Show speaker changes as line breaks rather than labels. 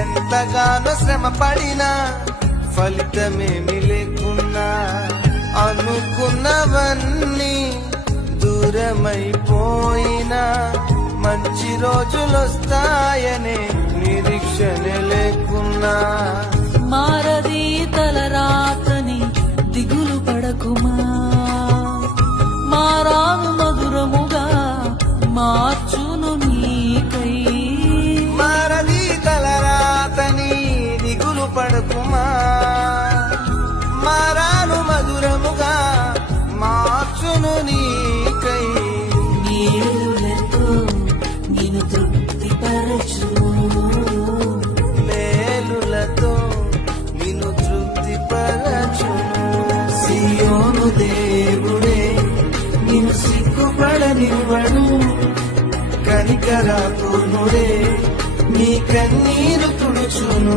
ఎంతగానో శ్రమ పడినా ఫలితమేమి లేకున్నా అనుకున్నవన్నీ దూరమైపోయినా మంచి రోజులొస్తాయనే నిరీక్షణ లేకున్నా.
మారది తలరాతని దిగులు పడకుమా? మారాను మధురముగా మార్చును నీకై.
పడకుమా మారాను మధురముగా మార్చును నీకై
నీళ్ళతో నేను తృప్తిపరచును
మేలులతో నిన్ను తృప్తిపరచును సియోను దేవుడే నిన్ను సిగ్గుపడనివ్వడు కనికరాపునుడే నీ కన్నీరు తుడుచును.